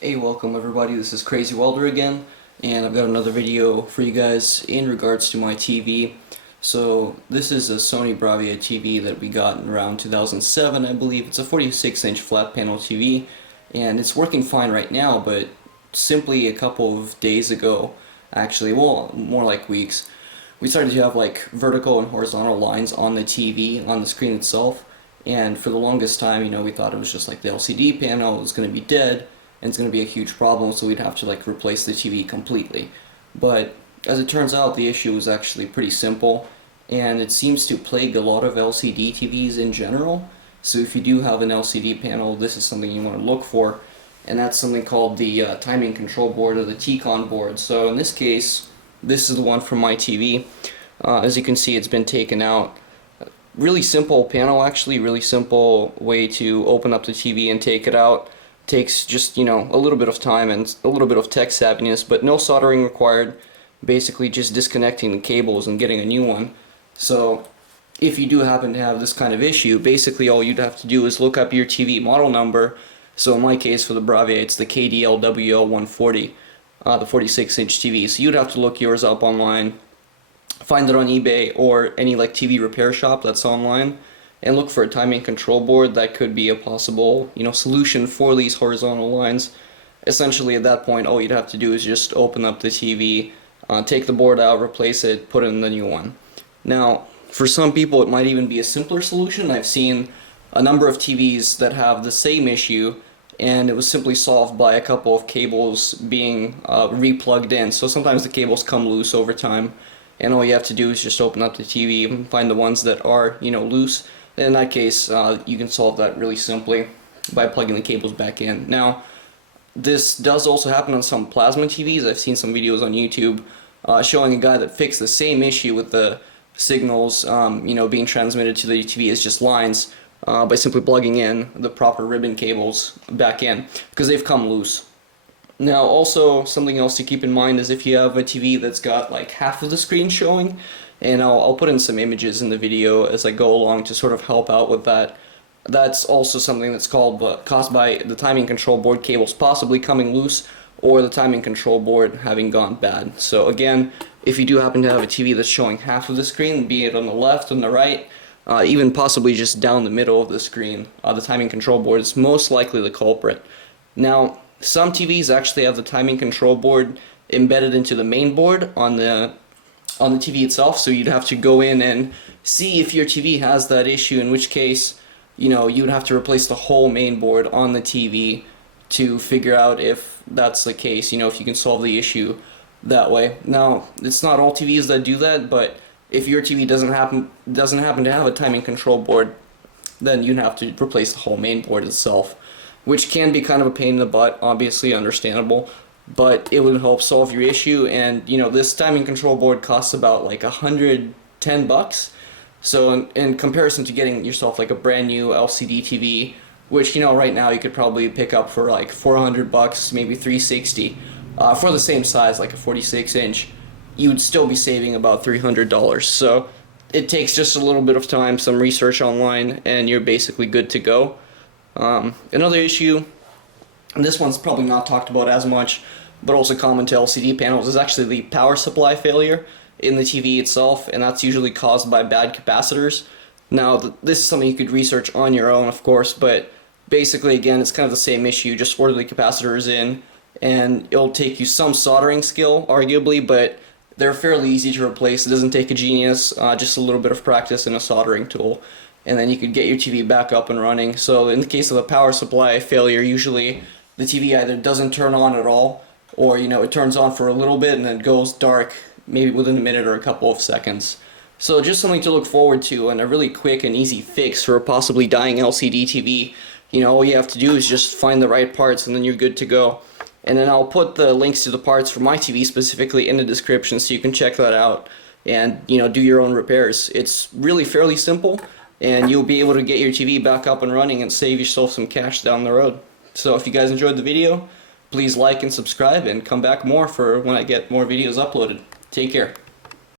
Hey, welcome everybody, this is Crazy Welder again, and I've got another video for you guys in regards to my TV. So this is a Sony Bravia TV that we got in around 2007, I believe. It's a 46-inch flat panel TV, and it's working fine right now, but simply a couple of days ago, actually, well, more like weeks, we started to have like vertical and horizontal lines on the TV, on the screen itself, and for the longest time, we thought it was just like the LCD panel was going to be dead, and it's going to be a huge problem, so we'd have to like replace the TV completely. But as it turns out, the issue is actually pretty simple, and it seems to plague a lot of LCD TVs in general. So if you do have an LCD panel, this is something you want to look for, and that's something called the timing control board, or the TCON board. So in this case, this is the one from my TV. As you can see, it's been taken out. Really simple panel, actually, really simple way to open up the TV and take it out. Takes just, a little bit of time and a little bit of tech savviness, but no soldering required. Basically just disconnecting the cables and getting a new one. So if you do happen to have this kind of issue, basically all you'd have to do is look up your TV model number. So in my case, for the Bravia, it's the KDL-WL140, the 46-inch TV. So you'd have to look yours up online, find it on eBay or any like TV repair shop that's online, and look for a timing control board that could be a possible, solution for these horizontal lines. Essentially, at that point, all you'd have to do is just open up the TV, take the board out, replace it, put in the new one. Now, for some people, it might even be a simpler solution. I've seen a number of TVs that have the same issue, and it was simply solved by a couple of cables being re-plugged in. So sometimes the cables come loose over time, and all you have to do is just open up the TV and find the ones that are, loose. In that case, you can solve that really simply by plugging the cables back in. Now, this does also happen on some plasma TVs. I've seen some videos on YouTube showing a guy that fixed the same issue with the signals, being transmitted to the TV as just lines by simply plugging in the proper ribbon cables back in, because they've come loose. Now, also, something else to keep in mind is if you have a TV that's got like half of the screen showing, and I'll put in some images in the video as I go along to sort of help out with that. That's also something that's caused by the timing control board cables possibly coming loose, or the timing control board having gone bad. So again, if you do happen to have a TV that's showing half of the screen, be it on the left, on the right, even possibly just down the middle of the screen, the timing control board is most likely the culprit. Now, some TVs actually have the timing control board embedded into the main board on the TV itself, so you'd have to go in and see if your TV has that issue, in which case, you would have to replace the whole main board on the TV to figure out if that's the case, if you can solve the issue that way. Now, it's not all TVs that do that, but if your TV doesn't happen to have a timing control board, then you'd have to replace the whole main board itself, which can be kind of a pain in the butt, obviously understandable. But it would help solve your issue, and this timing control board costs about like $110. So in comparison to getting yourself like a brand new LCD TV, which right now you could probably pick up for like $400, maybe $360, for the same size, like a 46-inch, you would still be saving about $300. So it takes just a little bit of time, some research online, and you're basically good to go. Another issue, and this one's probably not talked about as much, but also common to LCD panels, is actually the power supply failure in the TV itself, and that's usually caused by bad capacitors. Now, this is something you could research on your own, of course, but basically, again, it's kind of the same issue. Just order the capacitors in, and it'll take you some soldering skill, arguably, but they're fairly easy to replace. It doesn't take a genius, just a little bit of practice and a soldering tool, and then you could get your TV back up and running. So in the case of a power supply failure, usually the TV either doesn't turn on at all, or it turns on for a little bit and then goes dark maybe within a minute or a couple of seconds. So just something to look forward to, and a really quick and easy fix for a possibly dying LCD TV. All you have to do is just find the right parts, and then you're good to go. And then I'll put the links to the parts for my TV specifically in the description, so you can check that out and do your own repairs. It's really fairly simple, and you'll be able to get your TV back up and running and save yourself some cash down the road. So if you guys enjoyed the video, please like and subscribe, and come back more for when I get more videos uploaded. Take care.